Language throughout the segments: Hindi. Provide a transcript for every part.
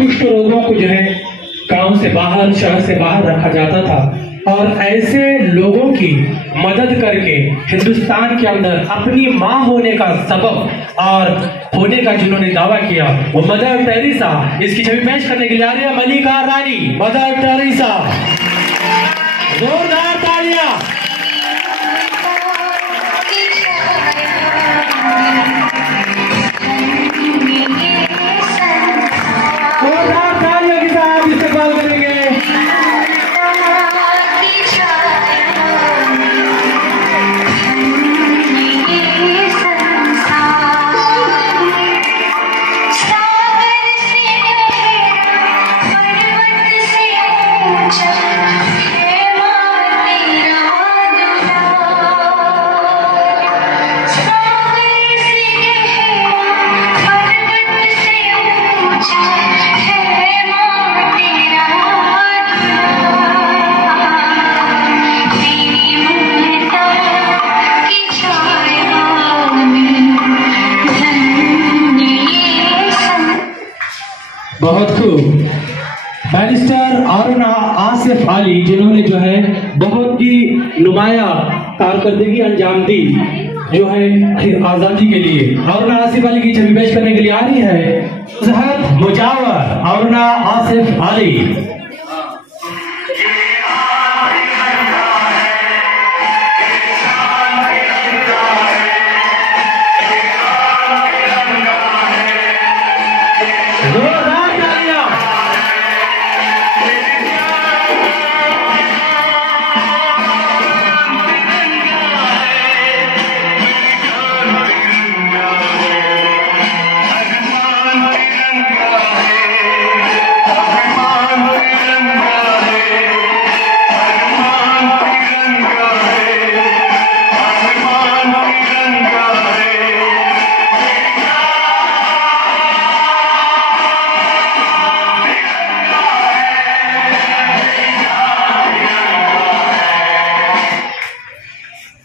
कुष्ठ रोगों को जो है गांव से बाहर, शहर से बाहर रखा जाता था और ऐसे लोगों की मदद करके हिंदुस्तान के अंदर अपनी माँ होने का सबब और होने का जिन्होंने दावा किया वो मदर टेरेसा। इसकी छवि पेश करने के लिए आ रही है मल्लिका रानी, मदर टेरेसा। जोरदार तालियां। जोरदार तालियों के साथ इस्तेमाल करेंगे। बहुत खूब। बैरिस्टर अरुणा आसिफ अली जिन्होंने जो है बहुत ही नुमाया कारकर्दगी अंजाम दी जो है आजादी के लिए। अरुणा आसिफ अली की छवि पेश करने के लिए आ रही है नुज़हत मुजावर, अरुणा आसिफ अली।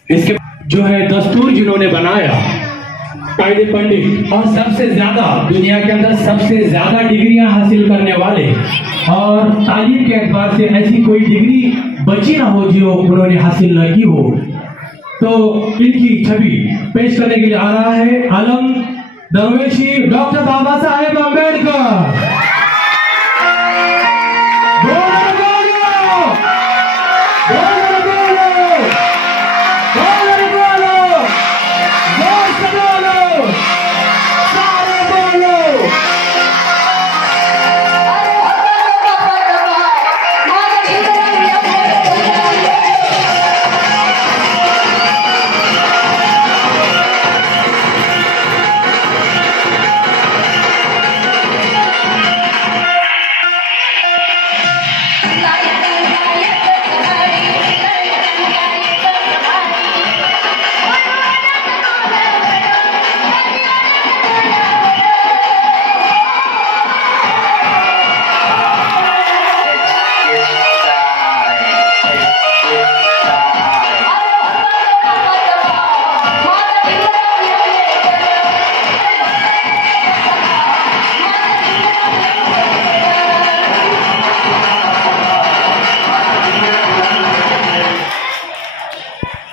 इसके जो है दस्तूर जिन्होंने बनाया कायदे पंडित और सबसे ज्यादा दुनिया के अंदर सबसे ज्यादा डिग्रियां हासिल करने वाले और तालीम के एतबार से ऐसी कोई डिग्री बची ना हो जो उन्होंने हासिल न की हो, तो इनकी छवि पेश करने के लिए आ रहा है आलम दरवेशी, डॉक्टर बाबा साहेब अम्बेडकर।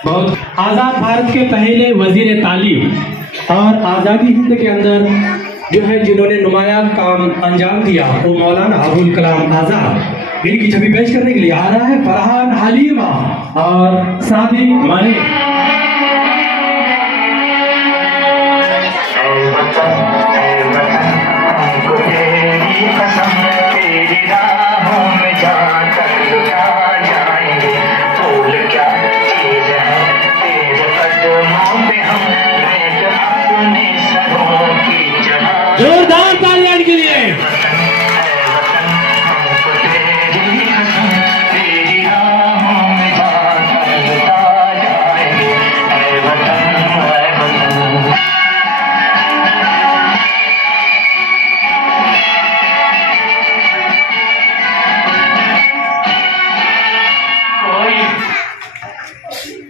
बहुत आजाद भारत के पहले वजीर तालीम और आज़ादी हिंद के अंदर जो है जिन्होंने नुमाया काम अंजाम दिया वो मौलाना अबुल कलाम आजाद। इनकी छवि पेश करने के लिए आ रहा है फरहान हलीमा और सादी माने। जोरदार तालियां के लिए।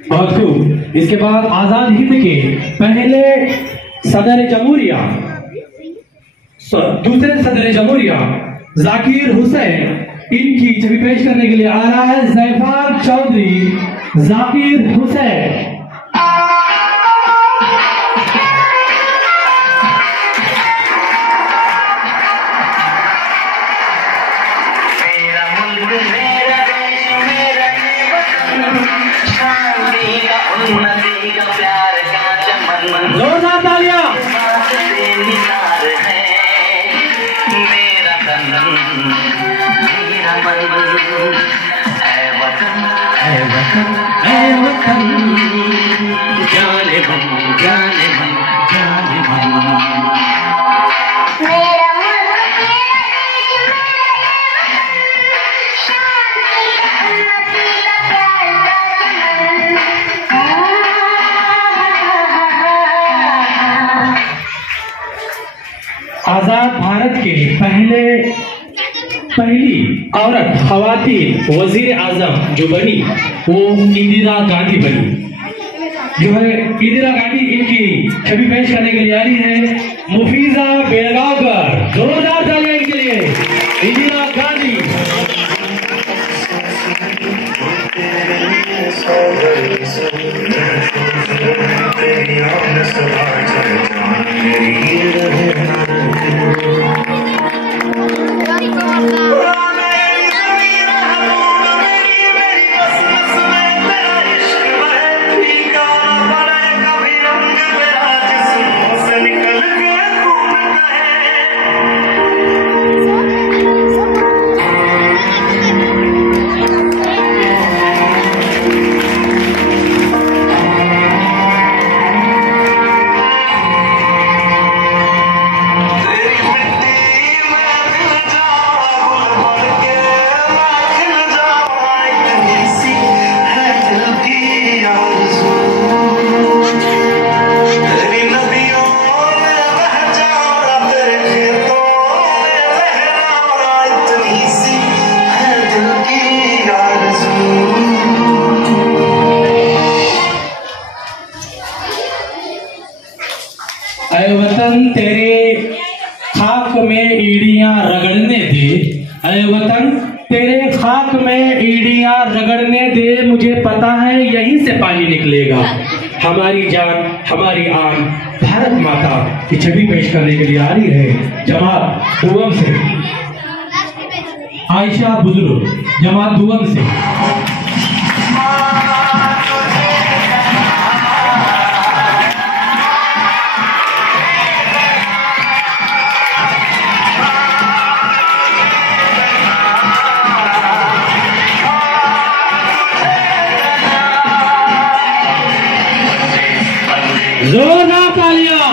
बहुत खूब। इसके बाद आजाद हिंद के पहले सदर जमहूरिया दूसरे सदर जमहूरिया जाकिर हुसैन, इनकी छवि पेश करने के लिए आ रहा है जैफान चौधरी जाकिर हुसैन। जोरदार तालियां। जाने मन जाने मन जाने मन आजाद भारत के पहली औरत खवातीन वजीर आजम जो बनी वो इंदिरा गांधी बनी। जो है इंदिरा गांधी, इनकी छवि पेश करने के लिए आ रही है मुफीजा बेलगावकर। जोरदार तालियां इनके लिए। इंदिरा गांधी। ऐ वतन तेरे खाक में ईड़ियां रगड़ने दे, ऐ वतन तेरे खाक में ईड़ियां रगड़ने दे, मुझे पता है यहीं से पानी निकलेगा। हमारी जान हमारी आन भारत माता की छवि पेश करने के लिए आ रही है जमात दुवम से आयशा बुजुर्ग, जमात दुवम से। जोरदार तालियां।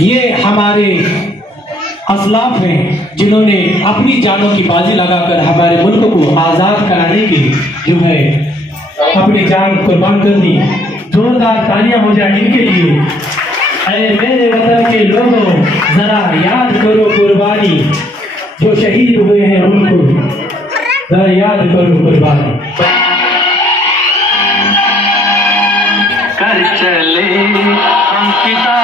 ये हमारे असलाफ हैं जिन्होंने अपनी जानों की बाजी लगाकर हमारे मुल्क को आजाद कराने की जो है अपनी जान कुर्बान कर दी। जोरदार तालियां हो जाए इनके लिए। अरे मेरे वतन के लोगों, जरा याद करो कुर्बानी, जो शहीद हुए हैं उनको जरा याद करो कुर्बानी। कर चले हम पिता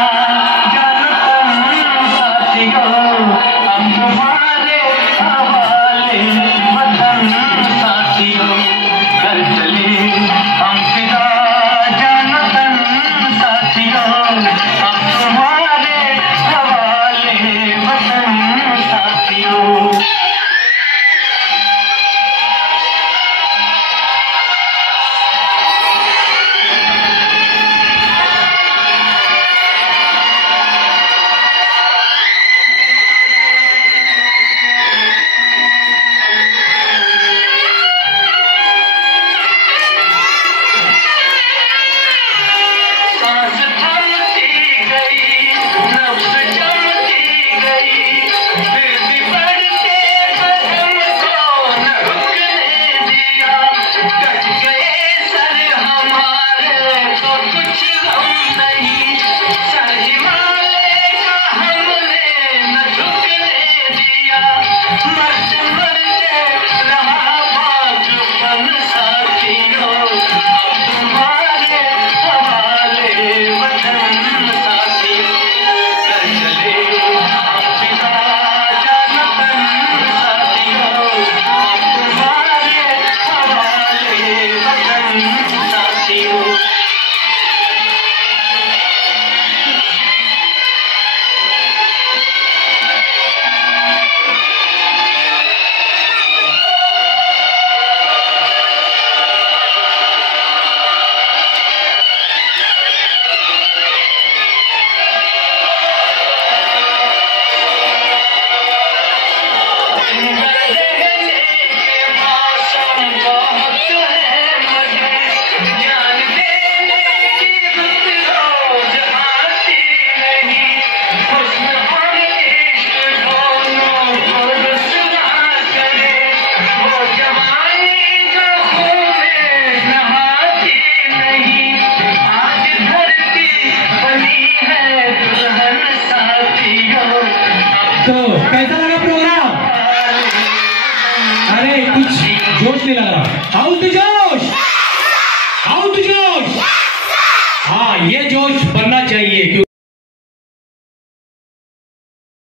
साथियों, हम तुम्हारे हवाले वतन साथियों, कर चले हम फिदा जानतन साथियों, हम तुम्हारे हवाले वतन साथियों। तो कैसा लगा प्रोग्राम? अरे कुछ जोश नहीं लग रहा। हाउस